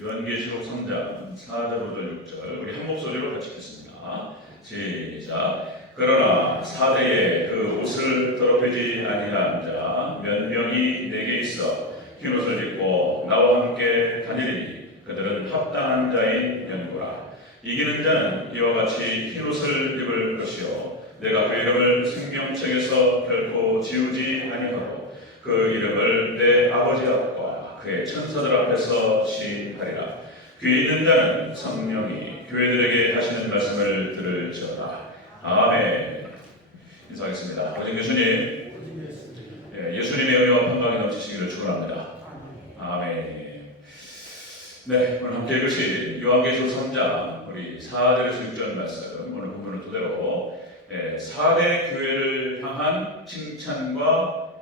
요한계시록 3장 4절 5절 6절 우리 한 목소리로 같이 읽겠습니다. 시작. 그러나 사대에 그 옷을 더럽히지 아니한 자 몇 명이 내게 있어 흰 옷을 입고 나와 함께 다니리니 그들은 합당한 자인 연구라. 이기는 자는 이와 같이 흰 옷을 입을 것이요 내가 그 이름을 생명책에서 결코 지우지 아니하고 그 이름을 내 아버지 앞과 그의 천사들 앞에서 시하리라. 귀 있는 자는 성령이 교회들에게 하시는 말씀을 들을지어다. 아멘. 인사하겠습니다. 고진 교수님, 예수님의 은혜와 평강이 넘치시기를 축원합니다. 아멘. 네, 오늘 함께 읽으실 요한계시록 3장 우리 4절에서 6절 말씀 오늘 본문을 토대로 4대 교회를 향한 칭찬과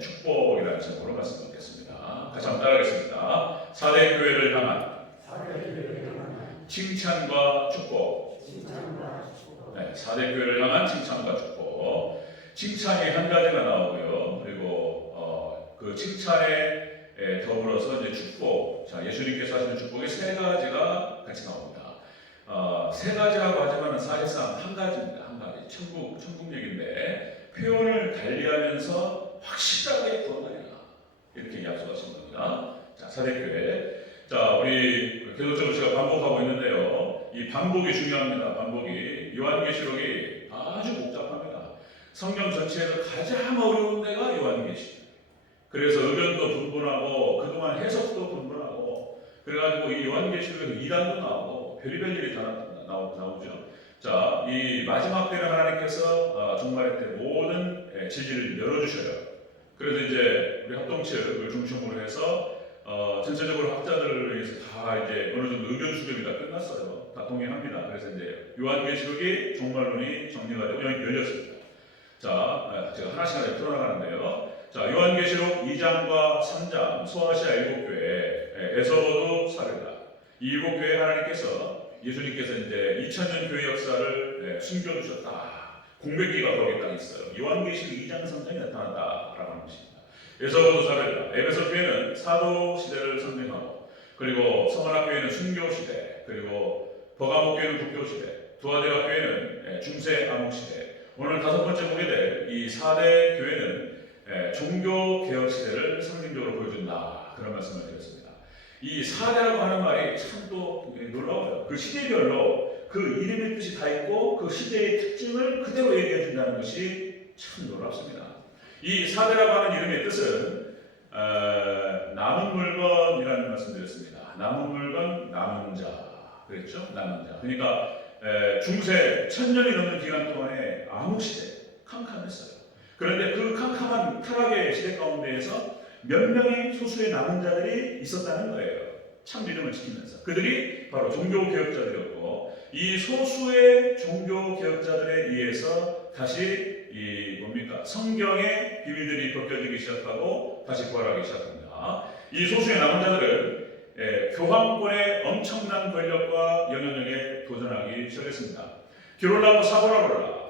축복이라는 제목으로 말씀 드리겠습니다. 같이 한번 따라하겠습니다. 4대 교회를 향한 칭찬과 축복. 4대 교회를 향한 칭찬과 축복. 칭찬이 한 가지가 나오고요. 그리고 그 칭찬에 더불어서 이제 축복. 자, 예수님께서 하시는 축복이 세 가지가 같이 나옵니다. 세 가지라고 하지만 사실상 한 가지입니다. 한 가지. 천국 얘기인데 표현을 달리하면서 확실하게 구원하리라. 이렇게 약속하신 겁니다. 자, 4대 교회. 자, 우리 계속적으로 제가 반복하고 있는데요. 이 반복이 중요합니다. 반복이. 요한계시록이 아주 복잡합니다. 성경 전체에서 가장 어려운 데가 요한계시록. 그래서 의견도 분분하고 그동안 해석도 분분하고 그래가지고 이 요한계시록에서 이단도 나오고 별의별 일이 다 나오죠. 자, 이 마지막 때는 하나님께서 종말의 때 모든 진리를 열어주셔요. 그래서 이제 우리 합동측을 중심으로 해서 전체적으로 학자들을 위해서 다 이제 어느 정도 의견 수렴이 다 끝났어요. 다 동의합니다. 그래서 이제 요한계시록이 종말론이 정리가 되고 열렸습니다. 자, 제가 하나씩 풀어나가는데요. 자, 요한계시록 2장과 3장 소아시아 7교회 에서도 사례다. 이 7교회 하나님께서 예수님께서 이제 2000년 교회 역사를 숨겨주셨다. 공백기가 거기에 딱 있어요. 요한계시록 2장 3장이 나타났다라고 하는 것입니다. 에서도 사례다. 에베소 교회는 사도 시대를 상징하고 그리고 서머나 교회는 순교 시대 그리고 버가모 교회는 국교 시대 두아데라 교회는 중세 암흑 시대 오늘 5번째 보게 될 이 4대 교회는 종교 개혁 시대를 상징적으로 보여준다. 그런 말씀을 드렸습니다. 이 4대라고 하는 말이 참 또 놀라워요. 그 시대별로 그 이름의 뜻이 다 있고 그 시대의 특징을 그대로 얘기해 준다는 것이 참 놀랍습니다. 이 4대라고 하는 이름의 뜻은 남은 물건이라는 말씀드렸습니다. 남은 물건, 남은 자. 그랬죠? 남은 자. 그러니까 중세 1000년이 넘는 기간 동안에 암흑시대, 캄캄했어요. 그런데 그 캄캄한 타락의 시대 가운데에서 몇 명의 소수의 남은 자들이 있었다는 거예요. 참 믿음을 지키면서. 그들이 바로 종교개혁자들이었고 이 소수의 종교개혁자들에 의해서 다시 성경의 비밀들이 벗겨지기 시작하고 다시 부활하기 시작합니다. 이 소수의 남은 자들은 교황권의 엄청난 권력과 영향력에 도전하기 시작했습니다. 기롤라고 사보라로라.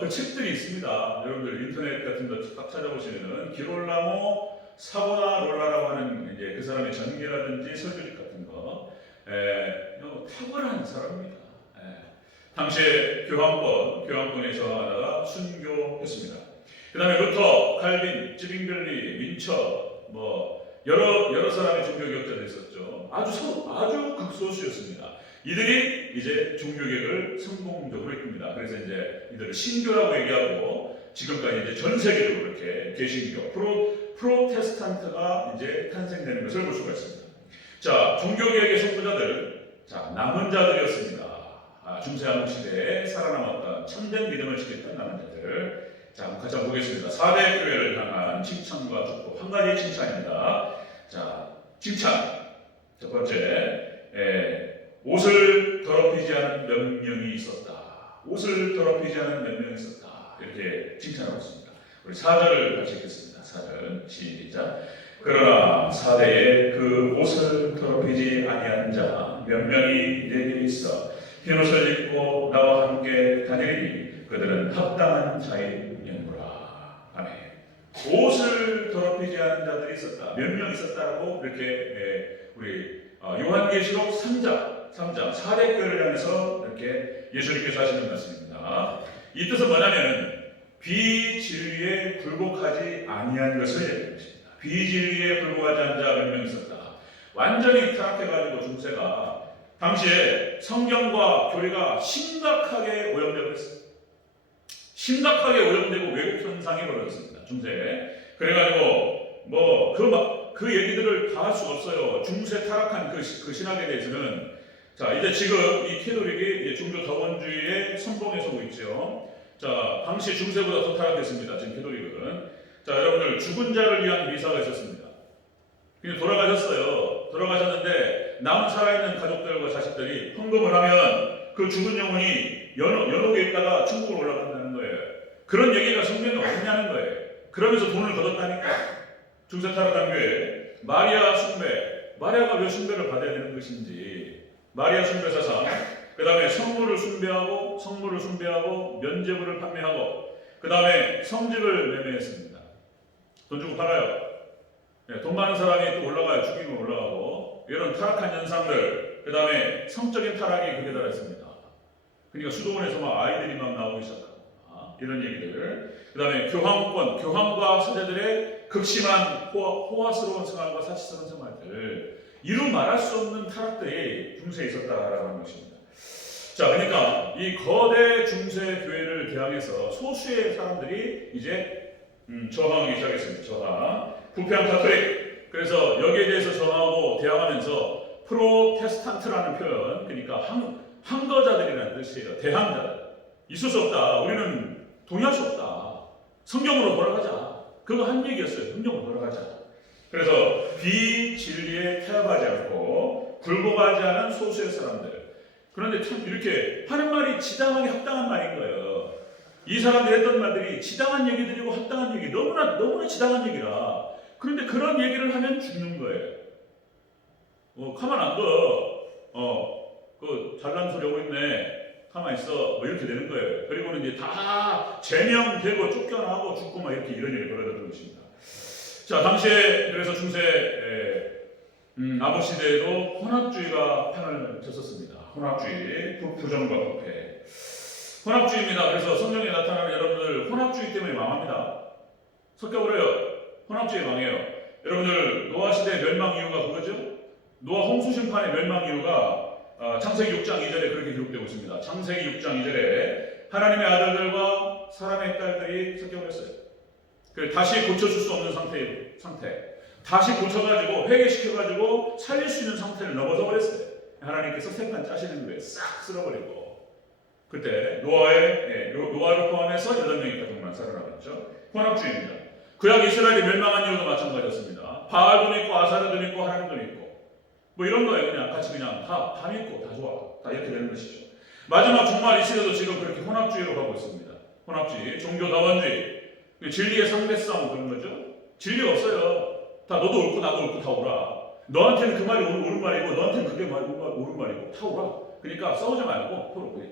그 책들이 있습니다. 여러분들 인터넷 같은 거 딱 찾아보시면은 기롤라모 사보나롤라라고 하는 이제 그 사람의 전기라든지 설교집 같은 거 탁월한 사람입니다. 당시에 교황권에 저항하다가 순교했습니다. 그 다음에 루터, 칼빈, 찌빙글리, 민처 여러 사람의 종교개혁자들이 있었죠. 아주 극소수였습니다. 이들이 이제 종교개혁을 성공적으로 이끕니다. 그래서 이제 이들을 신교라고 얘기하고 지금까지 이제 전 세계적으로 이렇게 개신교, 프로테스탄트가 이제 탄생되는 것을 볼 수가 있습니다. 자, 종교개혁의 선구자들, 자, 남은 자들이었습니다. 중세 암흑 시대에 살아남았던 참된 믿음을 지켰던 남은 자들. 자, 같이 한번 보겠습니다. 4대 교회를 향한 칭찬과 축복. 한 가지 칭찬입니다. 자, 칭찬. 첫 번째, 옷을 더럽히지 않은 몇 명이 있었다. 옷을 더럽히지 않은 몇 명이 있었다. 이렇게 칭찬하고 있습니다. 우리 4절을 같이 읽겠습니다. 4절 시작. 그러나 4대에 그 옷을 더럽히지 아니한 자 몇 명이 내게 있어 흰 옷을 입고 나와 함께 다니니 그들은 합당한 자인 연구라. 아멘. 옷을 더럽히지 않은 자들이 있었다. 몇 명 있었다라고 이렇게 우리 요한계시록 3장 4대 교회를 향해서 이렇게 예수님께서 하시는 말씀입니다. 이 뜻은 뭐냐면 비진리에 굴복하지 아니한 것을 얘기하는 것입니다. 비진리에 굴복하지 않은 자 몇 명 있었다. 완전히 타락해가지고 중세가 당시에 성경과 교리가 심각하게 오염되고 있습니다. 심각하게 오염되고 왜곡 현상이 벌어졌습니다. 중세에. 그래가지고 그 얘기들을 다 할 수가 없어요. 중세 타락한 그 신학에 대해서는. 자, 이제 지금 이 캐톨릭이 종교 다원주의의 선봉에 서고 있죠. 자, 당시 중세보다 더 타락했습니다. 지금 캐톨릭은. 자, 여러분들 죽은 자를 위한 미사가 있었습니다. 그냥 돌아가셨는데 남은 살아있는 가족들과 자식들이 헌금을 하면 그 죽은 영혼이 연옥에 있다가 천국으로 올라간다는 거예요. 그런 얘기가 성경에 없냐는 거예요. 그러면서 돈을 걷었다니까. 중세 타락한 교회 마리아가 왜 숭배를 받아야 되는 것인지, 마리아 숭배 사상, 그 다음에 성물을 숭배하고 면죄부를 판매하고, 그 다음에 성직을 매매했습니다. 돈 주고 팔아요. 네, 돈 많은 사람이 또 올라가요. 죽이면 올라가고, 이런 타락한 현상들, 그 다음에 성적인 타락이 극에 달했습니다. 그러니까 수도원에서 막 아이들이 막 나오기 시작하고, 이런 얘기들. 그 다음에 교황과 사제들의 극심한 호화스러운 생활과 사치스러운 생활들, 이루 말할 수 없는 타락들이 중세에 있었다라고 하는 것입니다. 자, 그러니까 이 거대 중세 교회를 대항해서 소수의 사람들이 이제 저항하기 시작했습니다. 저항. 부패한 카톨릭. 그래서 여기에 대해서 저항하고 대항하면서 프로테스탄트라는 표현, 그러니까 항거자들이라는 뜻이에요. 대항자들. 있을 수 없다. 우리는 동의할 수 없다. 성경으로 돌아가자. 그거 한 얘기였어요. 성경으로 돌아가자. 그래서 비진리에 타협하지 않고 굴복하지 않은 소수의 사람들. 그런데 참 이렇게 하는 말이 지당하게 합당한 말인 거예요. 이 사람들이 했던 말들이 지당한 얘기들이고 합당한 얘기, 너무나 지당한 얘기라. 그런데 그런 얘기를 하면 죽는 거예요. 가만 안 둬. 그 잘난 소리 하고 있네. 가만 있어. 이렇게 되는 거예요. 그리고는 이제 다 제명되고 쫓겨나고 죽고 막 이런 일이 벌어졌던 것입니다. 자, 당시에 그래서 중세 아부 시대에도 혼합주의가 판을 쳤었습니다. 혼합주의, 부정과 부패. 혼합주의입니다. 그래서 성경에 나타나는 여러분들 혼합주의 때문에 망합니다. 섞여버려요. 혼합주의 망해요. 여러분들 노아 시대 멸망 이유가 그거죠? 노아 홍수 심판의 멸망 이유가 창세기 6장 2절에 그렇게 기록되고 있습니다. 창세기 6장 2절에 하나님의 아들들과 사람의 딸들이 섞여버렸어요. 다시 고쳐줄 수 없는 상태. 다시 고쳐가지고 회개시켜가지고 살릴 수 있는 상태를 넘어서 버렸어요. 하나님께서 생판 짜시는 거예요. 싹 쓸어버리고. 그때 노아를 포함해서 8명이 가족만 살아남았죠. 혼합주의입니다. 구약 이스라엘이 멸망한 이유도 마찬가지였습니다. 바알도 믿고 아사르도 믿고 하나님도 믿고 이런 거예요. 그냥 같이 다 믿고 다 좋아. 다 이렇게 되는 것이죠. 마지막 종말 이 시대도 지금 그렇게 혼합주의로 가고 있습니다. 혼합주의, 종교다원주의, 진리의 상대성 그런 거죠. 진리가 없어요. 다 너도 옳고 나도 옳고 다 옳아. 너한테는 그 말이 옳은 말이고 너한테는 그게 옳은 말이고 다 옳아. 그러니까 싸우지 말고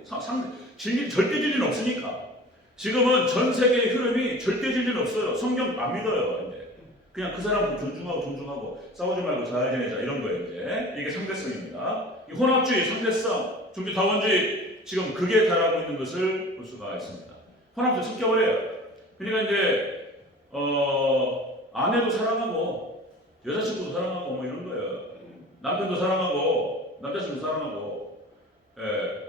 절대 진리는 없으니까. 지금은 전 세계의 흐름이 절대 진리는 없어요. 성경 안 믿어요. 이제 그냥 그 사람 존중하고 싸우지 말고 잘 지내자 이런 거예요. 이제 이게 상대성입니다. 이 혼합주의, 상대성, 종교다원주의 지금 극에 달하고 있는 것을 볼 수가 있습니다. 혼합주의 섞여버려요. 그러니까 이제 아내도 사랑하고 여자친구도 사랑하고 이런 거예요. 남편도 사랑하고 남자친구도 사랑하고.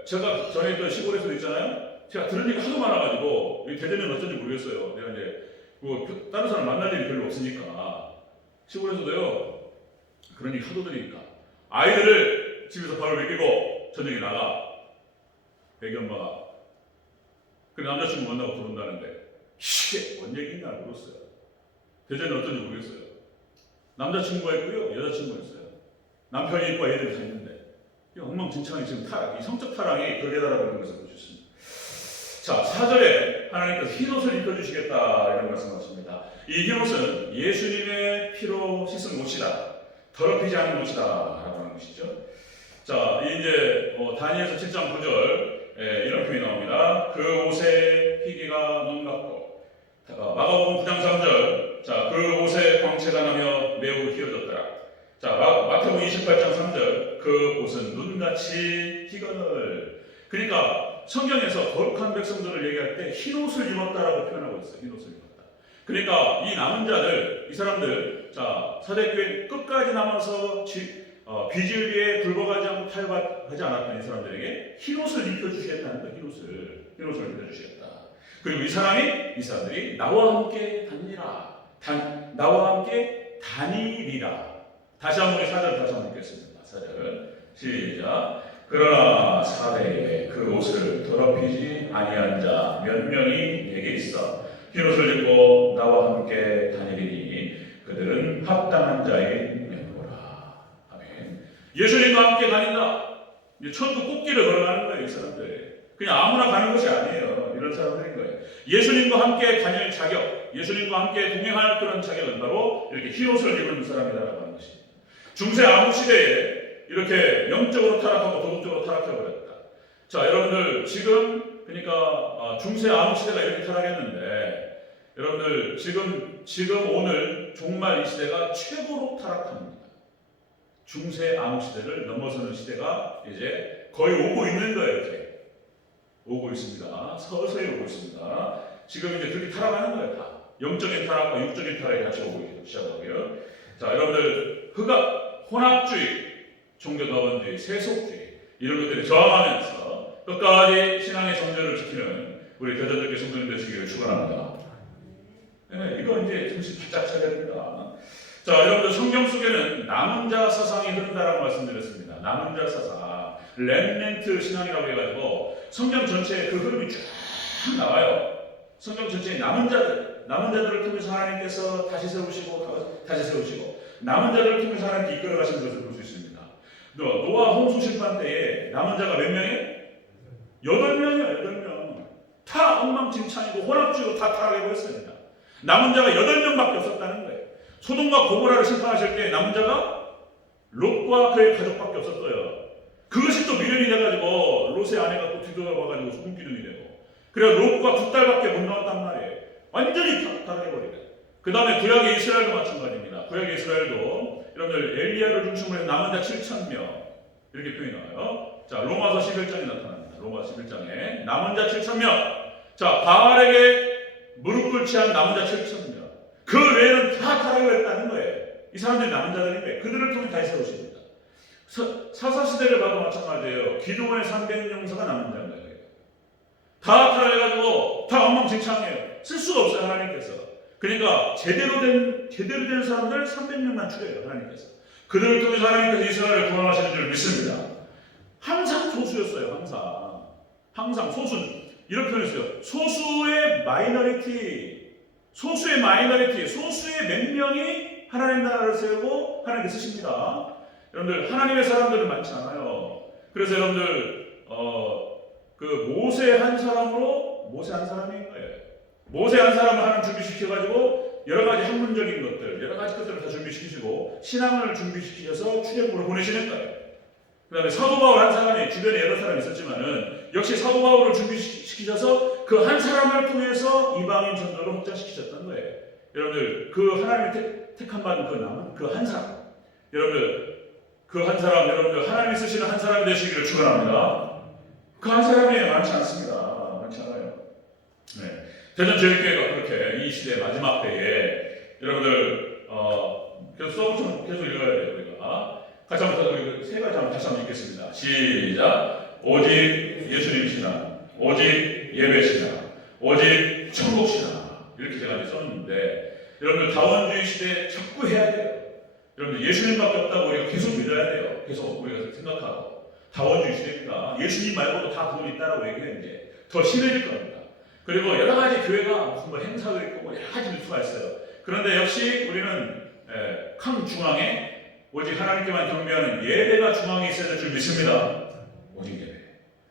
제가 전에 있던 시골에서도 있잖아요. 제가 들은 얘기 하도 많아가지고 대대면 어쩐지 모르겠어요. 내가 이제 다른 사람 만날 일이 별로 없으니까 시골에서도요 그런 얘기 하도 들으니까 아이들을 집에서 밥을 먹이고 저녁에 나가 애기 엄마가 그 남자친구 만나고 들어온다는데 이게 뭔 얘기인가 모르겠어요. 대전에 어떤지 모르겠어요. 남자친구가 있고요 여자친구가 있어요. 남편이 있고 애들이 다 있는데 이 엉망진창이 지금 이 성적 타락이 극에 달하는 것을 볼 수 있습니다. 자, 4절에 하나님께서 흰옷을 입혀주시겠다 이런 말씀하십니다. 이 흰옷은 예수님의 피로 씻은 옷이다. 더럽히지 않은 옷이다 라고 하는 것이죠. 자, 이제 다니엘서 7장 9절 이런 표현이 나옵니다. 그 옷에 희기가 눈 같고 마가복음 9장 3절 자, 그 옷에 광채가 나며 매우 희어졌더라. 자, 마태복음 28장 3절, 그 옷은 눈같이 희거늘. 그러니까 성경에서 거룩한 백성들을 얘기할 때 흰 옷을 입었다라고 표현하고 있어요. 흰 옷을 입었다. 그러니까 이 남은 자들, 이 사람들, 자, 사대교회 끝까지 남아서 비질비에 굴복하지 않고 타협하지 않았던 이 사람들에게 흰 옷을 입혀주시겠다는 거예요. 흰 옷을 입혀주시겠다. 그리고 이 사람들이 나와 함께 다니라. 나와 함께 다니리라. 다시 한번 우리 4절 다시 한번 읽겠습니다. 4절 시작. 그러나 사대에 그 옷을 더럽히지 아니한 자 몇 명이 내게 있어 흰 옷을 입고 나와 함께 다니리니 그들은 합당한 자의 면보라. 아멘. 예수님과 함께 다닌다. 천국 꽃길을 걸어가는 거예요. 이 사람들 그냥 아무나 가는 것이 아니에요. 이런 사람들인 거예요. 예수님과 함께 다닐 자격, 예수님과 함께 동행할 그런 자격은 바로 이렇게 흰 옷을 입은 사람이라고 하는 것입니다. 중세 암흑 시대에 이렇게 영적으로 타락하고 도덕적으로 타락해버렸다. 자, 여러분들 지금 그러니까 중세 암흑 시대가 이렇게 타락했는데 여러분들 지금 오늘 종말 이 시대가 최고로 타락합니다. 중세 암흑 시대를 넘어서는 시대가 이제 거의 오고 있는 거예요. 이제 오고 있습니다. 서서히 오고 있습니다. 지금 이제 그렇게 타락하는 거예요. 다 영적인 타락과 육적인 타락이 같이 오고 시작하고요. 자, 여러분들 혼합주의, 종교다원주의, 세속주의 이런 것들이 저항하면서 끝까지 신앙의 정절을 지키는 우리 대전적인 성도님 되시기를 축원합니다. 네, 이거 이제 정신 바짝 차려야 됩니다. 자, 여러분들 성경 속에는 남은 자 사상이 흐른다라고 말씀드렸습니다. 남은 자 사상, 렘넌트 신앙이라고 해가지고 성경 전체에 그 흐름이 쫙 나와요. 성경 전체에 남은 자들을 통해서 하나님께서 다시 세우시고 남은 자들을 통해서 하나님께 이끌어 가시는 것을 볼 수 있습니다. 노아 홍수 심판 때에 남은 자가 몇 명이에요? 8명이에요. 8명. 다 엉망진창이고 혼합주의로 다 타락해버렸습니다. 남은 자가 8명밖에 없었다는 거예요. 소돔과 고모라를 심판하실 때 남은 자가 롯과 그의 가족밖에 없었어요. 그것이 또 미련이 돼가지고 롯의 아내가 또 뒤돌아와가지고 소금기둥이 되고 그래 롯과 2딸밖에 못 나왔단 말이에요. 완전히 타락해버리게. 그 다음에 구약의 이스라엘도 마찬가지입니다. 구약의 이스라엘도 여러분들 엘리야를 중심으로 해서 남은 자 7,000명 이렇게 표현이 나와요. 자, 로마서 11장에 나타납니다. 로마서 11장에 남은 자 7,000명. 자, 바알에게 무릎 꿇지 않은 남은 자 7,000명. 그 외에는 다 타락을 했다는 거예요. 이 사람들이 남은 자들인데 그들을 통해 다시 세우십니다. 사사시대를 봐도 마찬가지예요. 기도원의 300명서가 남은 자인 거예요. 다 타락해가지고 다 엉망진창이에요. 쓸 수가 없어요. 하나님께서. 그러니까 제대로 된 사람들 300명만 추려요. 하나님께서. 그들을 통해서 하나님께서 이스라엘을 구원하시는 줄 믿습니다. 항상 소수였어요. 항상 소수. 이런 표현이었어요. 소수의 마이너리티, 소수의 몇 명이 하나님 나라를 세우고 하나님께 쓰십니다. 여러분들 하나님의 사람들은 많지 않아요. 그래서 여러분들 그 모세 한 사람인 거예요. 모세 한 사람을 하나님 준비시켜가지고 여러 가지 학문적인 것들, 여러 가지 것들을 다 준비시키시고 신앙을 준비시키셔서 출애굽으로 보내시는 거예요. 그 다음에 사도 바울 한 사람이 주변에 여러 사람이 있었지만은 역시 사도 바울을 준비시키셔서 그 한 사람을 통해서 이방인 전도를 확장시키셨던 거예요. 여러분들 그 하나님이 택한 받은 그 한 사람, 여러분들 그 한 사람, 여러분들 하나님이 쓰시는 한 사람이 되시기를 축원합니다. 그 한 사람이 많지 않습니다. 많지 않아요. 네. 대전제일교회가 그렇게 이 시대의 마지막 때에 여러분들 계속 써붙여 계속 읽어야 돼요. 우리가 같이 한번 우리 세 가지 한번 다시 한번 읽겠습니다. 시작. 오직 예수님 신앙, 오직 예배 신앙, 오직 천국 신앙 이렇게 제가 이제 썼는데 여러분들 다원주의 시대에 자꾸 해야 돼요. 여러분들 예수님밖에 없다고 우리가 계속 믿어야 돼요. 계속 우리가 생각하고 다원주의 시대입니다. 예수님 말고도 다 구원이 있다라고 얘기했는데 더 심해질 겁니다. 그리고 여러 가지 교회가 무슨 뭐 행사도 있고 여러 가지 루트가 있어요. 그런데 역시 우리는 큰 중앙에 오직 하나님께만 경배하는 예배가 중앙에 있어야 될 줄 믿습니다. 오직 예배.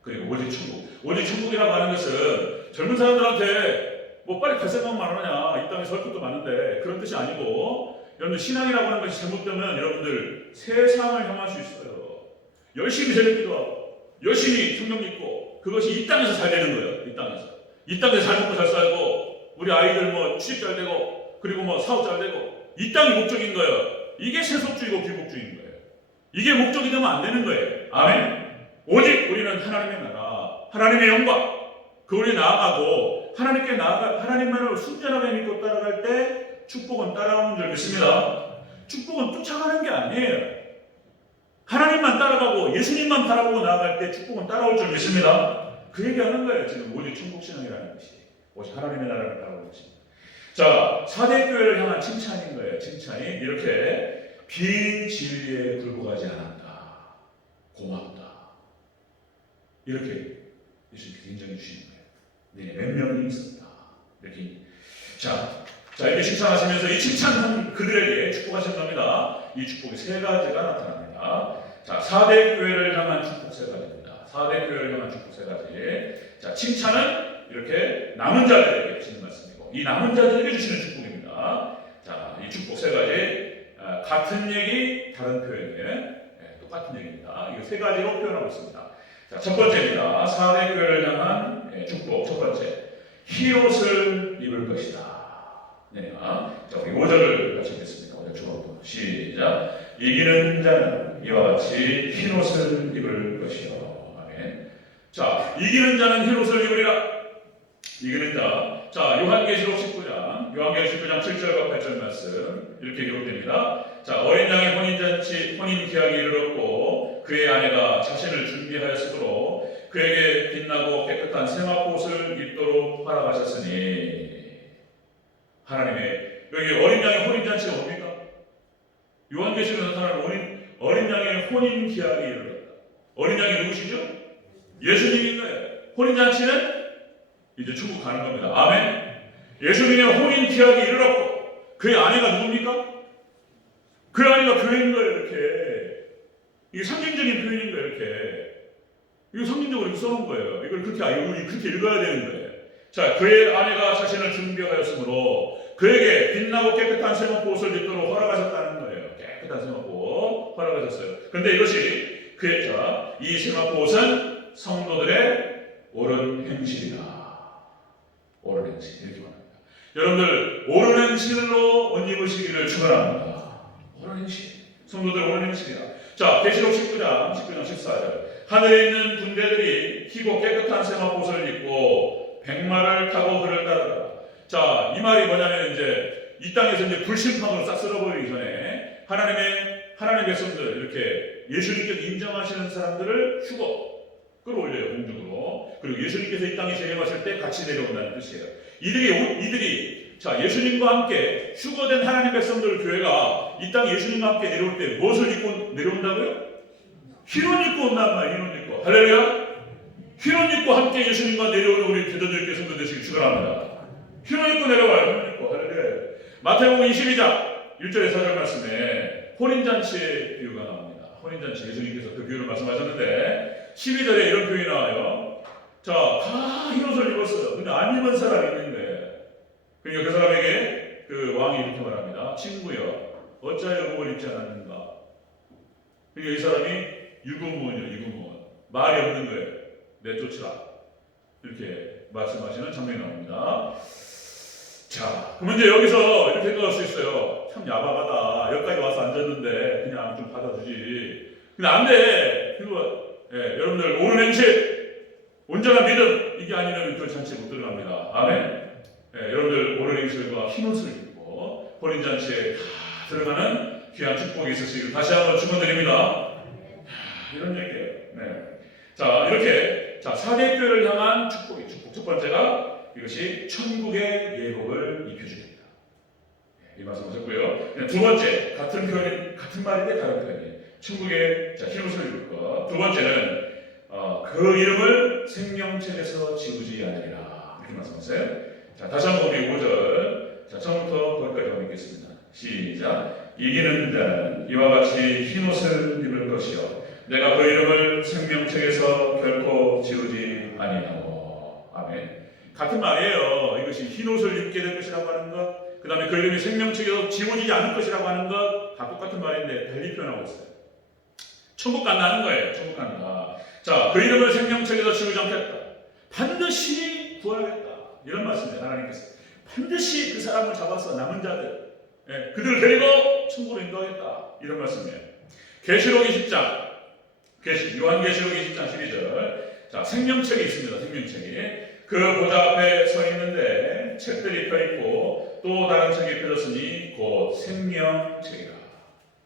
그리고 오직 천국. 오직 천국이라고 하는 것은 젊은 사람들한테 뭐 빨리 갈 생각만 하느냐, 이 땅에 설 것도 많은데 그런 뜻이 아니고 여러분들 신앙이라고 하는 것이 잘못되면 여러분들 세상을 향할 수 있어요. 열심히 새벽 기도하고 열심히 성경 읽고 그것이 이 땅에서 잘 되는 거예요. 이 땅에서 잘 먹고 잘 살고 우리 아이들 뭐 취직 잘 되고 그리고 뭐 사업 잘 되고 이 땅이 목적인 거예요. 이게 세속주의고 비복주의인 거예요. 이게 목적이 되면 안 되는 거예요. 아멘. 오직 우리는 하나님의 나라, 하나님의 영광, 그걸 나아가고 하나님께 나아가 하나님만을 순전하게 믿고 따라갈 때 축복은 따라오는 줄 믿습니다. 축복은 쫓아가는 게 아니에요. 하나님만 따라가고 예수님만 바라보고 나아갈 때 축복은 따라올 줄 믿습니다. 그 얘기하는 거예요. 지금 오직 천국신앙이라는 것이 오직 하나님의 나라를 따라오는 것입니다. 자, 4대 교회를 향한 칭찬인 거예요. 칭찬이 이렇게 비진리에 굴복하지 않았다. 고맙다. 이렇게 예수님께서 인정해 주시는 거예요. 네, 몇 명이 있었다. 이렇게. 자, 이렇게 칭찬하시면서 이 칭찬은 그들에게 축복하신 겁니다. 이 축복이 세 가지가 나타납니다. 자, 4대 교회를 향한 축복 세 가지입니다. 4대 교회를 향한 축복 세 가지. 자, 칭찬은 이렇게 남은 자들에게 주시는 말씀이고, 이 남은 자들에게 주시는 축복입니다. 자, 이 축복 세 가지, 같은 얘기, 다른 표현이에요. 똑같은 얘기입니다. 이거 세 가지로 표현하고 있습니다. 자, 첫 번째입니다. 4대 교회를 향한 축복. 첫 번째, 흰옷을 입을 것이다. 네, 자, 우리 5절을 같이 읽겠습니다. 5절 초반부터 시작. 이기는 자는 이와 같이 흰옷을 입을 것이요. 아멘. 자, 이기는 자는 흰옷을 입으리라. 이기는 자. 자, 요한계시록 19장 7절과 8절 말씀 이렇게 기록됩니다. 자, 어린 양의 혼인잔치 혼인기약이 이르렀고 그의 아내가 자신을 준비하였으므로 그에게 빛나고 깨끗한 세마포옷을 입도록 허락하셨으니. 하나님의 여기 어린 양의 혼인잔치가 뭡니까? 요한계시록에 나타나는 어린 양의 혼인기약이 이르렀다. 어린 양이 누구시죠? 예수님인 거예요. 혼인잔치는 이제 천국 가는 겁니다. 아멘. 예수님의 혼인기약이 이르렀고 그의 아내가 누굽니까? 그 아내가 교회인 거예요. 이렇게 이게 상징적인 표현인 거예요. 이렇게 이거 상징적으로 이렇게 써놓은 거예요. 이걸 그렇게 읽어야 되는 거예요. 자, 그의 아내가 자신을 준비하였으므로 그에게 빛나고 깨끗한 세마포옷을 입도록 허락하셨다는 거예요. 깨끗한 세마포옷 허락하셨어요. 그런데 이것이 이 세마포옷은 성도들의 옳은 행실이다. 옳은 행실 이렇게 말합니다. 여러분들 옳은 행실로 옷 입으시기를 축원합니다. 옳은 행실, 성도들 옳은 행실이다. 자, 계시록 19장 14절. 하늘에 있는 군대들이 희고 깨끗한 세마포옷을 입고 백마를 타고 그를 따르라. 자, 이 말이 뭐냐면 이제 이 땅에서 이제 불심판으로 싹 쓸어버리기 전에 하나님의 백성들 이렇게 예수님께서 인정하시는 사람들을 휴거 끌어올려요 공중으로. 그리고 예수님께서 이 땅에 재림하실 때 같이 내려온다는 뜻이에요. 이들이 자 예수님과 함께 휴거된 하나님 백성들 교회가 이 땅에 예수님과 함께 내려올 때 무엇을 입고 내려온다고요? 흰옷 입고 온단 말이에요. 흰옷 입고. 할렐루야. 흰옷 입고 함께 예수님과 내려오는 우리 대전교회 성도 되시길 축원합니다. 흰옷 입고 내려와요. 흰옷 입고. 할렐루야. 마태복음 22장 1절에 4절 말씀에 혼인잔치의 비유가 나옵니다. 혼인잔치 예수님께서 그 비유를 말씀하셨는데 12절에 이런 표현이 나와요. 자, 다 흰옷을 입었어요. 근데 안 입은 사람이 있는데 그러니까 그 사람에게 그 왕이 이렇게 말합니다. 친구여, 어찌하여 그걸 입지 않았는가? 그러니까 이 사람이 유구무원이에요. 말이 없는 거예요. 내쫓으라. 이렇게 말씀하시는 장면이 나옵니다. 자, 그럼 이제 여기서 이렇게 생각할 수 있어요. 참 야박하다. 여기까지 와서 앉았는데 그냥 좀 받아주지. 근데 안 돼. 여러분들 옳은 행실, 온전한 믿음 이게 아니면 그 잔치에 못 들어갑니다. 아멘. 여러분들 옳은 행실과 흰옷을 입고 혼인잔치에 다 들어가는 귀한 축복이 있으시길 다시 한번 축원드립니다. 이런 얘기예요. 네. 자, 이렇게 4대 교회를 향한 축복. 첫 번째가 이것이 천국의 예복을 입혀줍니다. 이 말씀 하셨고요. 두 번째, 같은 말인데 다른 표현이에요. 천국의 흰옷을 입을 것. 두 번째는 그 이름을 생명책에서 지우지 않으리라. 이렇게 말씀하세요. 자, 다시 한번 우리 5절. 자, 처음부터 거기까지 한번 읽겠습니다. 시작. 이기는 자는 이와 같이 흰옷을 입을 것이요. 내가 그 이름을 생명책에서 결코 지우지 아니하고. 아멘. 같은 말이에요. 이것이 흰옷을 입게 될 것이라고 하는 것, 그 다음에 그 이름이 생명책에서 지워지지 않을 것이라고 하는 것, 다 똑같은 말인데 달리 표현하고 있어요. 천국 간다는 거예요. 천국 간다. 자, 그 이름을 생명책에서 지우지 않겠다. 반드시 구하겠다. 이런 말씀이에요. 하나님께서 반드시 그 사람을 잡아서 남은 자들, 그들을 데리고 천국으로 인도하겠다. 이런 말씀이에요. 계시록 20장, 요한계시록 20장 12절. 자, 생명책이 있습니다. 생명책이. 그 보좌 앞에 서 있는데 책들이 펴있고 또 다른 책이 펴졌으니 곧 생명책이라.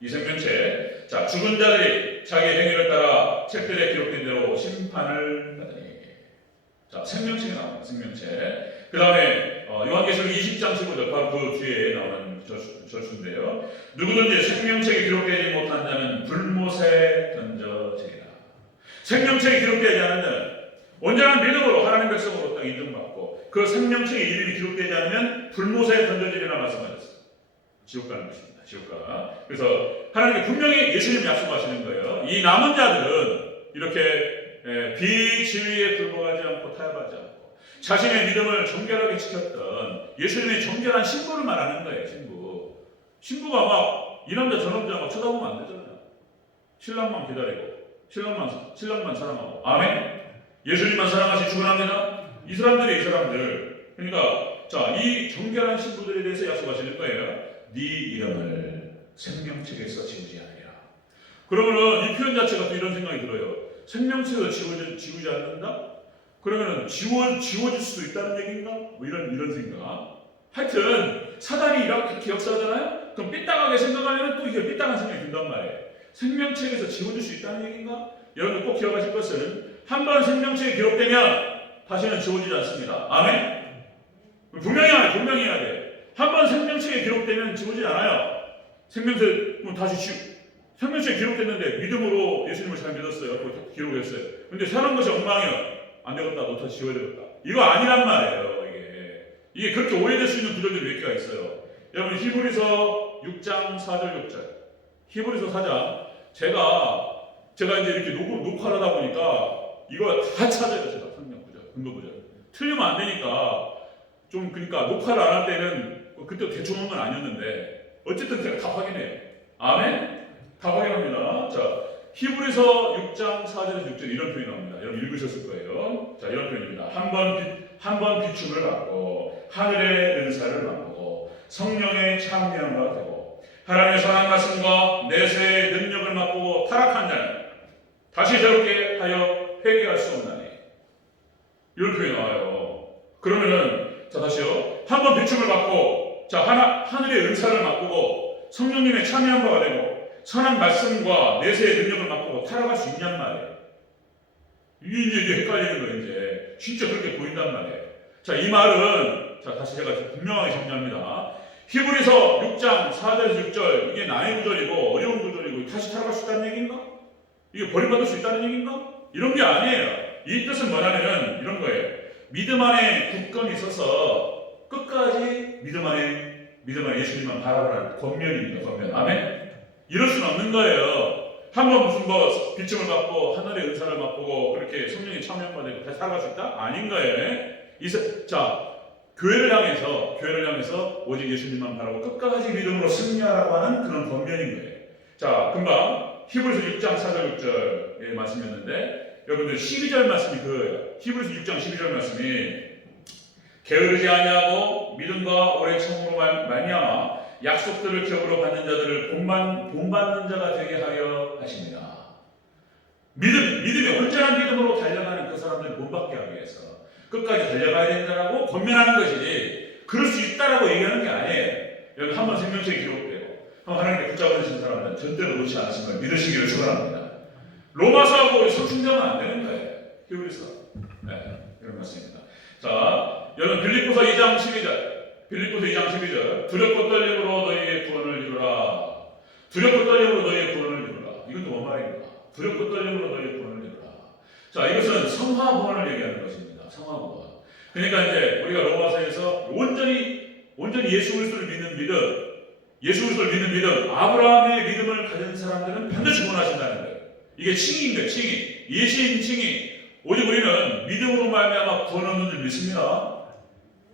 이 생명책. 자, 죽은 자들이 자기 행위를 따라 책들에 기록된 대로 심판을 받으니. 자, 생명책이 나옵니다. 생명책. 그 다음에 요한계시록 20장 15절, 바로 그 뒤에 나오는 절수인데요. 누구든지 생명책이 기록되지 못한 자는 불못에 던져지리라. 생명책이 기록되지 않은 자는 온전한 믿음으로 하나님 백성으로 딱 인정받고 그 생명책의 이름이 기록되지 않으면 불못에 던져지리라 말씀하셨어요. 지옥 가는 것입니다. 지옥 가. 그래서 하나님이 분명히 예수님 약속하시는 거예요. 이 남은 자들은 이렇게 비진리에 굴복하지 않고 타협하지 않고 자신의 믿음을 정결하게 지켰던 예수님의 정결한 신부를 말하는 거예요. 신부가 막 이 남자 저 남자 막 쳐다보면 안 되잖아요. 신랑만 기다리고 신랑만 사랑하고. 아멘. 예수님만 사랑하시 축원합니다. 이 사람들. 그러니까 자, 이 정결한 신부들에 대해서 약속하시는 거예요. 네 이름을 생명책에서 지우지 않으리라. 그러면은 이 표현 자체가 또 이런 생각이 들어요. 생명책을 지우지 않는다? 그러면은 지워질 수도 있다는 얘기인가? 뭐 이런 생각. 하여튼 사단이 이렇게 역사하잖아요. 그럼 삐딱하게 생각하면 또 이게 삐딱한 생각이 든단 말이에요. 생명책에서 지워질 수 있다는 얘기인가? 여러분 꼭 기억하실 것은 한번 생명책에 기록되면 다시는 지워지지 않습니다. 아멘? 분명히 해야 돼. 한번 생명책에 기록되면 지워지지 않아요. 생명책에 기록됐는데 믿음으로 예수님을 잘 믿었어요. 기록했어요. 근데 사는 것이 엉망이요. 안 되겠다. 너 다시 지워야 되겠다. 이거 아니란 말이에요. 이게 그렇게 오해될 수 있는 구절들이 몇 개가 있어요. 여러분 히브리서 6장 4절 6절. 히브리서 4장. 제가 이제 이렇게 녹화를 하다 보니까 이거 다 찾아요. 제가 성경 구절, 근거 구절. 틀리면 안 되니까 그러니까 녹화를 안 할 때는 그때 대충 한 건 아니었는데 어쨌든 제가 다 확인해요. 아멘? 다 확인합니다. 자, 히브리서 6장 4절에서 6절 이런 표현이 나옵니다. 여러분 읽으셨을 거예요. 자, 이런 표현입니다. 한 번 비춤을 받고 하늘의 은사를 맛보고 성령의 참여함과 되고 하나님의 선한 말씀과 내세의 능력을 맛보고 타락한 자는 다시 새롭게 하여 회개할 수 없나니. 이런 표현이 나와요. 그러면은 자, 다시요. 한 번 비춤을 받고 자, 하늘의 은사를 맛보고 성령님의 참여한 바가 되고 선한 말씀과 내세의 능력을 맛보고 타락할 수 있냔 말이에요. 이게 이제 헷갈리는 거예요. 이제 진짜 그렇게 보인단 말이에요. 자, 이 말은 자, 다시 제가 분명하게 정리합니다. 히브리서 6장 4절에서 6절 이게 난해 구절이고 어려운 구절이고 다시 타락할 수 있다는 얘기인가? 이게 버림받을 수 있다는 얘기인가? 이런 게 아니에요. 이 뜻은 뭐냐면은 이런 거예요. 믿음 안에 굳건히 있어서 끝까지 믿음 안에 예수님만 바라보라는 권면입니다. 권면. 아멘? 이럴 수는 없는 거예요. 한번 무슨 빛을 받고 하늘의 은사를 맛보고 그렇게 성령이 참여한 되고 다시 살아갈 수 있다? 아닌 거예요. 자, 교회를 향해서 오직 예수님만 바라고 끝까지 믿음으로 승리하라고 하는 그런 권면인 거예요. 자, 금방 히브리서 6장 4절 6절의 말씀이었는데 여러분들 12절 말씀이 그거예요. 히브리서 6장 12절 말씀이 게으르지 아니하고 믿음과 오래 참음으로 말미암아 약속들을 기업으로 받는 자들을 본받는 자가 되게 하려 하십니다. 믿음이 온전한 믿음으로 달려가는 그 사람들을 본받게 하기 위해서 끝까지 달려가야 된다라고 권면하는 것이지 그럴 수 있다라고 얘기하는 게 아니에요. 여러분 한번 생명책에 기록되고 하나님께 붙잡으신 사람들은 절대로 놓지 않으신 걸 믿으시기를 축원합니다. 로마서하고 성충자는 안 되는 거예요. 히브리서. 네, 이런 말씀입니다. 자, 여러분 빌립보서 2장 12절. 빌립보서 2장 12절. 두렵고 떨림으로 너희의 구원을 이루라. 두렵고 떨림으로 너희의 구원을 이루라. 이건 또 뭔 말입니까? 두렵고 떨림으로 너희의 구원을 이루라. 자, 이것은 성화 구원을 얘기하는 것입니다. 성화 구원. 그러니까 이제 우리가 로마서에서 온전히 예수 그리스도를 믿는 믿음, 아브라함의 믿음을 가진 사람들은 반드시 구원하신다는 거예요. 이게 칭의인 거예요. 칭의. 예수님 칭의. 오직 우리는 믿음으로 말미암아 구원 얻는 줄 믿습니다.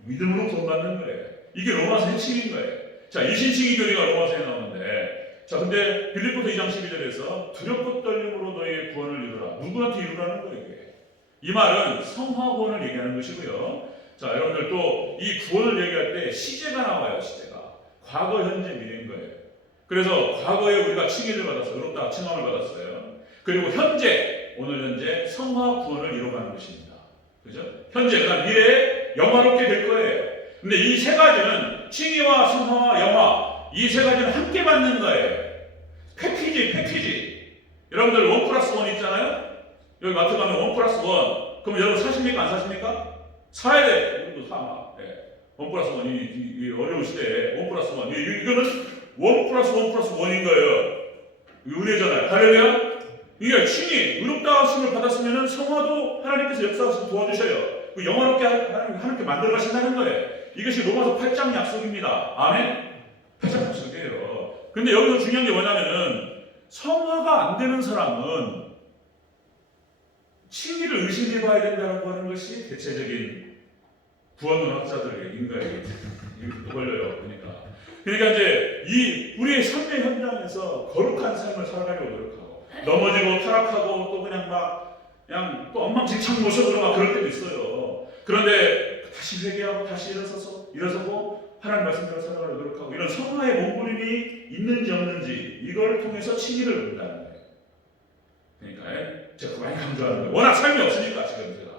믿음으로 구원받는 거예요. 이게 로마서의 칭의인 거예요. 자, 이 신칭의 교리가 로마서에 나오는데 자, 근데 빌립보서 2장 12절에서 두렵고 떨림으로 너희의 구원을 이루라. 누구한테 이루라는 거예요? 이게. 이 말은 성화 구원을 얘기하는 것이고요. 자, 여러분들 또 이 구원을 얘기할 때 시제가 나와요. 시제가 과거, 현재, 미래인 거예요. 그래서 과거에 우리가 칭의를 받았어요. 의롭다 칭함을 받았어요. 그리고 현재, 오늘 현재 성화 구원을 이뤄가는 것입니다. 그죠? 현재, 그다음 미래에 영화롭게 될 거예요. 근데 이 세 가지는 칭의와 성화와 영화, 이 세 가지는 함께 받는 거예요. 패키지. 여러분들 1+1 있잖아요? 여기 마트 가면 1+1. 그럼 여러분 사십니까? 안 사십니까? 사야 돼. 이것도 사. 네. 1+1. 이 어려운 시대에 1+1. 이거는 1+1+1인 거예요. 은혜잖아요. 할렐루야? 이게 칭의, 의롭다 하심을 받았으면 성화도 하나님께서 역사하셔서 도와주셔요. 영화롭게 하나님께 만들어 가신다는 거예요. 이것이 로마서 8장 약속입니다. 아멘? 8장 약속이에요. 근데 여기서 중요한 게 뭐냐면은 성화가 안 되는 사람은 칭의를 의심해 봐야 된다고 하는 것이 대체적인 구원론 학자들의 인간이 이거 걸려요. 그러니까 이제 우리의 삶의 현장에서 거룩한 삶을 살아가려고 노력하고 넘어지고 타락하고 또 그냥 또 엉망진창 모습으로 막 그럴 때도 있어요. 그런데 다시 회개하고 다시 일어서고 하나님 말씀대로 살아가려고 노력하고 이런 성화의 몸부림이 있는지 없는지 이걸 통해서 칭의를 본다는 거예요. 그러니까 제가 많이 강조하는 거예요. 워낙 삶이 없으니까 지금 제가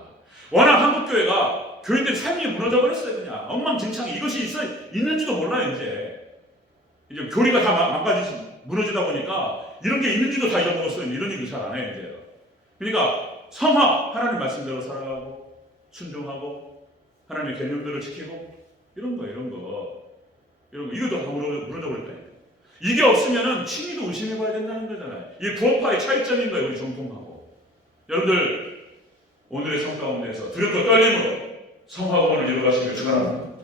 워낙 한국교회가 교인들이 삶이 무너져 버렸어요. 그냥 엉망진창 이것이 있는지도 몰라요. 이제 교리가 다 무너지다 보니까 이런 게 있는지도 다 잊어먹었어요. 이런 얘기 잘 안 해요. 이제. 그러니까 성화 하나님 말씀대로 살아가고 순종하고 하나님의 개념들을 지키고 이런 거 이것도 다 무너져 버렸다. 이게 없으면은 칭의도 의심해봐야 된다는 거잖아요. 이게 구원파의 차이점인 거예요. 우리 정통하고 여러분들 오늘의 삶 가운데서 두렵고 떨림으로 성화구원을 이루어가시길 축원합니다.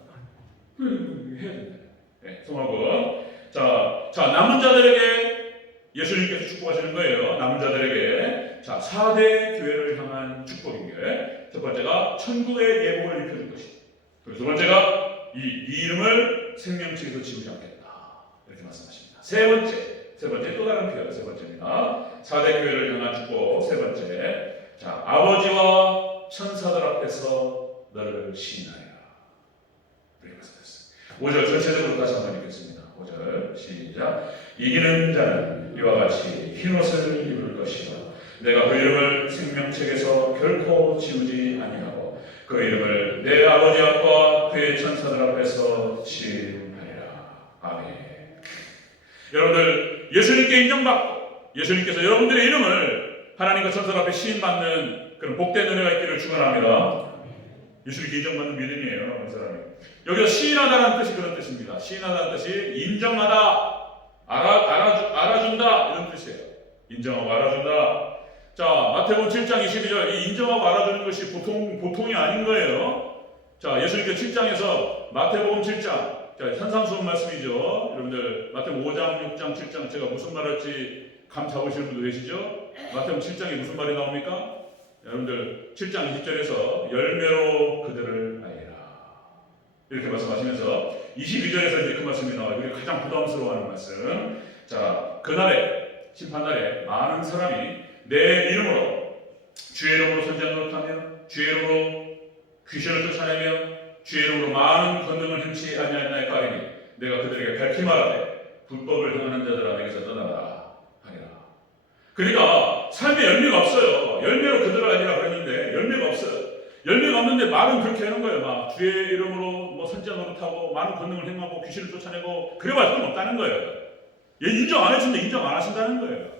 해야 된다. 네, 성화구원. 자, 남은 자들에게 예수님께서 축복하시는 거예요. 남은 자들에게. 자, 4대 교회를 향한 축복인 게 첫 번째가 천국의 예복을 입혀줄 것이다. 그리고 두 번째가 이 이름을 생명책에서 지우지 않겠다. 이렇게 말씀하십니다. 세 번째 또 다른 표현 세 번째입니다. 4대 교회를 향한 축복 세 번째. 자, 아버지와 천사들 앞에서 너를 시인하리라. 이렇게 말씀하셨어요. 5절 전체적으로 다시 한번 읽겠습니다. 5절 시작. 이기는 자는 이와 같이 흰옷을 입을 것이다. 내가 그 이름을 생명책에서 결코 지우지 아니하고 그 이름을 내 아버지 앞과 그의 천사들 앞에서 지으리라. 아멘. 여러분들 예수님께 인정받고 예수님께서 여러분들의 이름을 하나님과 천사들 앞에 시인받는 그런 복된 은혜가 있기를 축원합니다. 예수님께 인정받는 믿음이에요. 그 사람이. 여기서 시인하다라는 뜻이 그런 뜻입니다. 시인하다는 뜻이 인정하다, 알아준다 이런 뜻이에요. 인정하고 알아준다. 자, 마태복음 7장 22절 이 인정하고 알아주는 것이 보통이 아닌 거예요. 자, 예수님께서 7장에서 마태복음 7장 자, 산상수훈 말씀이죠. 여러분들 마태복음 5장, 6장, 7장 제가 무슨 말할지 감 잡으시는 분도 계시죠? 마태복음 7장에 무슨 말이 나옵니까? 여러분들 7장 20절에서 열매로 그들을 알리라 이렇게 말씀하시면서 22절에서 이제 그 말씀이 나와요. 우리 가장 부담스러워하는 말씀. 자, 그날에 심판날에 많은 사람이 내 이름으로 주의 이름으로 선지자 노릇하며 주의 이름으로 귀신을 쫓아내며 주의 이름으로 많은 권능을 행치 아니하였나이까 하리니 내가 그들에게 밝히 말하되 불법을 행하는 자들아 내게서 떠나라 하리라. 그러니까 삶에 열매가 없어요. 열매로 그들을 알리라 그랬는데 열매가 없어요. 열매가 없는데 말은 그렇게 하는 거예요. 막 주의 이름으로 뭐 선지자 노릇하고 많은 권능을 행하고 귀신을 쫓아내고 그래봐야 소용없다는 거예요. 얘 인정 안 해준데 인정 안 하신다는 거예요.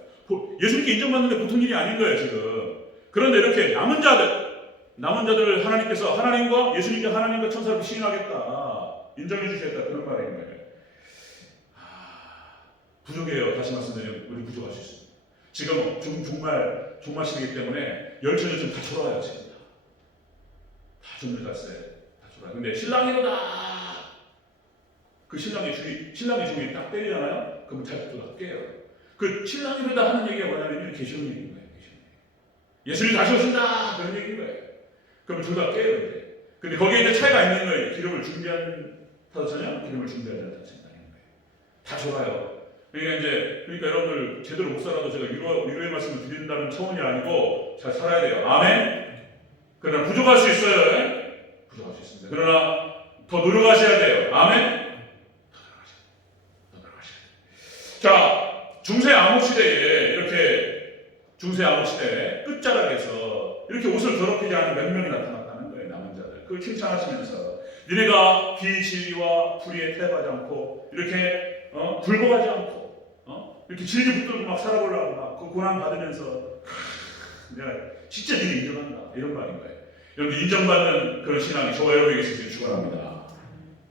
예수님께 인정받는데 보통 일이 아닌 거예요 지금. 그런데 이렇게 남은 자들을 하나님께서 하나님과 예수님께 하나님과 천사를 시인하겠다 인정해 주시겠다 그런 말인 거예요. 부족해요. 다시 말씀드리면 우리 부족할 수 있습니다. 지금 종말 시기이기 때문에 열처녀 지금 다 졸아요. 지금 다 준비 갔어요. 다 졸아요. 근데 신랑이로다. 그 신랑의 중에 딱 때리잖아요. 그럼 잘 깨요. 그 신랑이로다 하는 얘기가 뭐냐면 계시는 얘기인 거예요. 예수님 다시 오신다 그런 얘기인 거예요. 그럼 둘 다 깨요. 근데 거기에 이제 차이가 있는 거예요. 기름을 준비한 타도처냐, 기름을 준비하지 않는 타도처냐 거예요. 다 좋아요. 그러니까 여러분들 제대로 못 살아도 제가 위로의 말씀을 드린다는 차원이 아니고 잘 살아야 돼요. 아멘. 그러나 부족할 수 있어요. 부족할 수 있습니다. 그러나 더 노력하셔야 돼요. 아멘. 더 노력하셔야 돼요. 자, 중세 암흑 시대에 이렇게 중세 암흑 시대 끝자락에서 이렇게 옷을 더럽히지 않은 몇 명이 나타났다는 거예요. 남은 자들. 그걸 칭찬하시면서 니네가 비진리와 불의에 태하지 않고 이렇게 굴복하지 않고 이렇게 진리 붙들고 막 살아보려고 막 그 고난 받으면서 내가 진짜 니네 인정한다 이런 말인 거예요. 여러분 인정받는 그런 신앙이 저와 여러분에게 있으시길 축원합니다.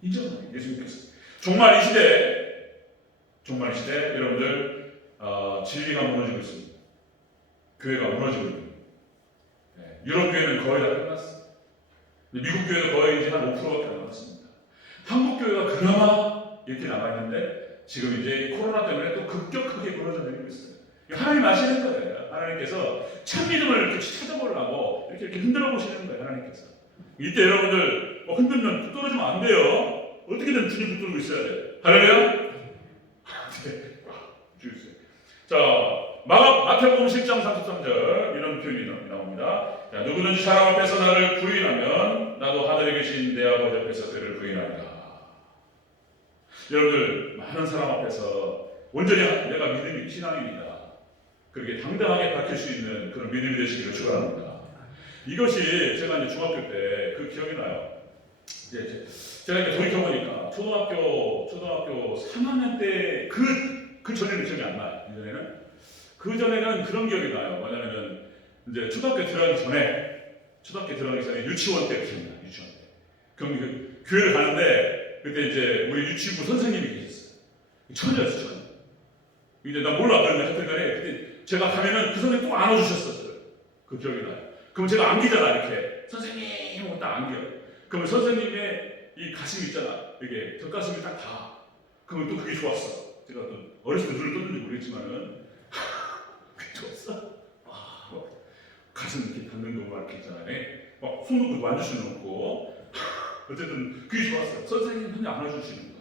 인정받는 예수님께서 정말 이 시대 여러분들 진리가 무너지고 있습니다. 교회가 무너지고 있습니다. 네, 유럽 교회는 거의 다 끝났어요. 미국 교회도 거의 이제 한 5%밖에 안 남았습니다. 한국 교회가 그나마 이렇게 남아있는데 지금 이제 코로나 때문에 또 급격하게 무너져 내리고 있어요. 하나님 아시는 거예요. 하나님께서 참 믿음을 이렇게 찾아보려고 이렇게 흔들어 보시는 거예요. 하나님께서. 이때 여러분들 흔들면 떨어지면 안 돼요. 어떻게든 주님 붙들고 있어야 돼요. 할렐루야. 주세요. 자, 마태복음 10장 33절 이런 표현이 나옵니다. 자, 누구든지 사람 앞에서 나를 부인하면 나도 하늘에 계신 내 아버지 앞에서 그를 부인하리라. 여러분들 많은 사람 앞에서 온전히 내가 믿음이 신앙입니다. 그렇게 당당하게 밝힐 수 있는 그런 믿음이 되시기를 축원합니다. 이것이 제가 이제 중학교 때 그 기억이 나요. 제가 이제 돌이켜 보니까 초등학교 3학년 때 그 전에는 기억이 안 나요. 그 전에는 그런 기억이 나요. 뭐냐면은 이제 초등학교 들어가기 전에 유치원 때 기억나요. 유치원 때. 그럼 그 교회를 가는데 그때 이제 우리 유치부 선생님이 계셨어요. 처녀였어요. 처녀. 이제 나 몰라 그런데 하여튼간에 그때 제가 가면은 그 선생님 꼭 안아주셨었어요. 그 기억이 나요. 그럼 제가 안기잖아 이렇게 선생님 하고 딱 안겨. 그러면 선생님의 이 가슴 있잖아. 이게 젖가슴이 딱 닿아. 그러면 또 그게 좋았어. 제가 또 어렸을 때 눈을 떴는지 모르겠지만은 그게 좋았어. 가슴 이렇게 닿는 거 막 이렇게 있잖아요. 막 손 놓고 만질 수는 없고 어쨌든 그게 좋았어요. 선생님 안아주시는 거.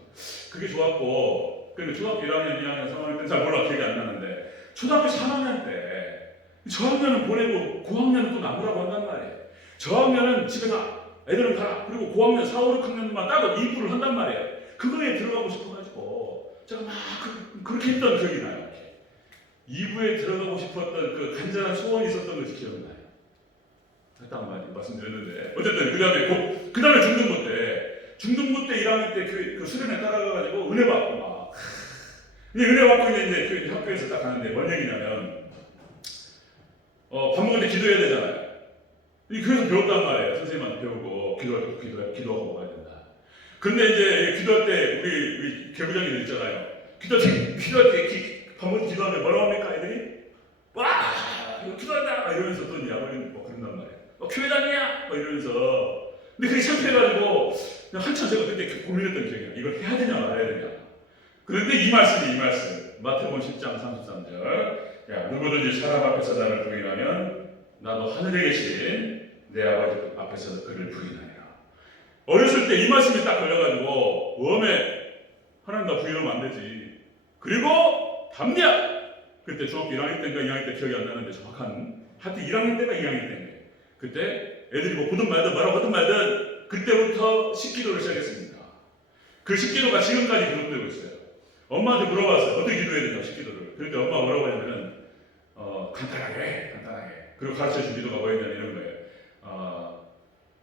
그게 좋았고 근데 초등학교 1학년, 2학년, 3학년 때는 잘 몰라 기억이 안 나는데 초등학교 3학년 때 저학년은 보내고 고학년은 또 남으라고 한단 말이에요. 저학년은 집에 가 애들은 가라. 그리고 고학년 4, 5, 6학년만 따로 이부를 한단 말이에요. 그거에 들어가고 싶어가지고 제가 막 그렇게 했던 기억이 나요. 2부에 들어가고 싶었던 그 간절한 소원이 있었던 것이 기억나요. 딱 말씀드렸는데 어쨌든 그 다음에 중등부 때 1학년 때 그 수련회 따라가가지고 은혜 받고 막 은혜 받고 이제 그 학교에서 딱 가는데 뭔 얘기냐면 밥 먹을 때 기도해야 되잖아요. 그래서 배웠단 말이에요. 선생님한테 배우고 기도하고 먹어야 된다. 근데 이제 기도할 때 우리 개부장님들 있잖아요. 기도할 때 밥 먹을 때 기도하면 뭐라고 합니까 애들이? 와 이거 기도한다 이러면서 또 야버리는 그런단 말이에요. 교회 다니냐? 이러면서 근데 그게 창피해가지고 한참 제가 그때 고민했던 기억이에요. 이걸 해야 되냐 말아야 되냐. 그런데 이 말씀 마태복음 10장 33절 야 누구든지 사람 앞에서 나를 부인하면 나도 하늘에 계신 내 아버지 앞에서 그를 부인하리라. 어렸을 때 이 말씀이 딱 걸려가지고 하나님 나 부인하면 안 되지. 그리고 담대야. 그때 중학교 1학년 때인가 2학년 때 기억이 안 나는데 정확한 하여튼 1학년 때가 2학년 때인데 그때 애들이 뭐 보든 말든 뭐라고 하든 말든 그때부터 식기도를 시작했습니다. 그 식기도가 지금까지 계속되고 있어요. 엄마한테 물어봤어요. 어떻게 기도해야 되냐 식기도를. 그런데 엄마가 뭐라고 하냐면은 간단하게 그리고 가르쳐준 기도가 뭐였냐면 이런 거예요.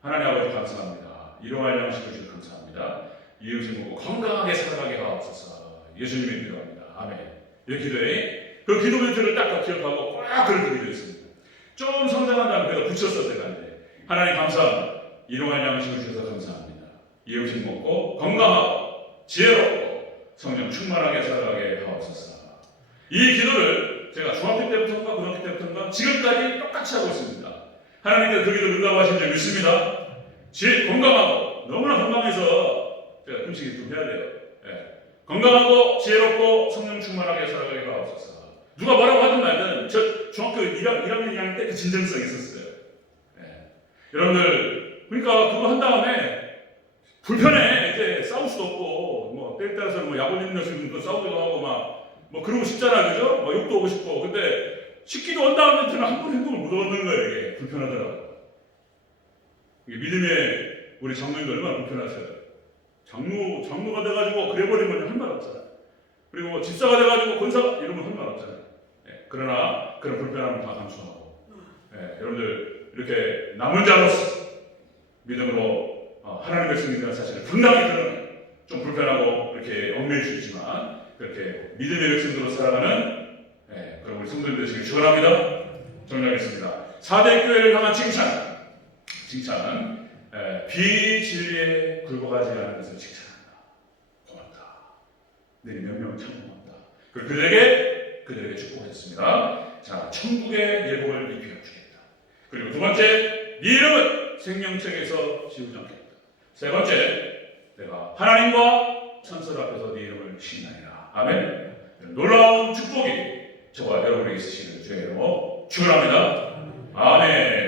하나님 아버지 감사합니다. 일용할 양식을 주셔서 감사합니다. 이 음식 먹고 건강하게 살아가게 하옵소서. 예수님의 기도합니다. 아멘. 이렇게 기도해. 그 기도 멘트를 딱 기억하고 꽉 그렇게 기도했습니다. 좀 성장한 다음에 내가 붙였어 제가 이제. 하나님 감사합니다. 일용할 양식을 주셔서 감사합니다. 이 음식 먹고 건강하고 지혜롭고 성령 충만하게 살아가게 하옵소서. 이 기도를 제가 중학교 때부터인가 고등학교 때부터인가 지금까지 똑같이 하고 있습니다. 하나님께서 그 기도 응답하신 줄 믿습니다. 건강하고 너무나 건강해서 제가 금식이 좀 해야 돼요. 네. 건강하고 지혜롭고 성령 충만하게 살아가게 하옵소서. 누가 뭐라고 하든 말든 저 중학교 1학년 2학년 때 그 진정성이 있었어요. 네. 여러분들 그러니까 그거 한 다음에 불편해. 이제 싸울 수도 없고 뭐 때에 따라서 뭐 약 올리는 녀석들도 싸우기도 하고 막 뭐 그러고 싶잖아, 그죠? 뭐 욕도 오고 싶고. 근데 식기도 온 다음에 저는 한 번 행동을 못 얻는 거예요. 이게 불편하더라고요. 이게 믿음의 우리 장로님들 얼마나 불편하셔요. 장로가 돼가지고 그래버리면 할 말 없잖아요. 그리고 집사가 돼가지고 권사가 이러면 할 말 없잖아요. 예, 그러나 그런 불편함을 다 감수하고, 예, 여러분들 이렇게 남은 자로서 믿음으로 하나님의 백성이라는 사실을 당당히 드러내. 좀 불편하고 이렇게 얽매일 수 있지만 그렇게 믿음의 백성으로 살아가는, 예, 그런 우리 성도들 되시길 축원합니다. 정리하겠습니다. 4대 교회를 향한 칭찬은 비진리에 굴복하지 않은 것을 칭찬한다. 고맙다. 내 명령 참 고맙다. 그리고 그들에게 축복했습니다. 자, 천국의 예복을 입혀 주겠다. 그리고 두 번째, 네 이름은 생명책에서 지우지 않겠다. 세 번째, 내가 하나님과 천사 앞에서 네 이름을 신나리라. 아멘. 놀라운 축복이 저와 여러분에게 있으시는 주의 이름으로 축원합니다. 아멘.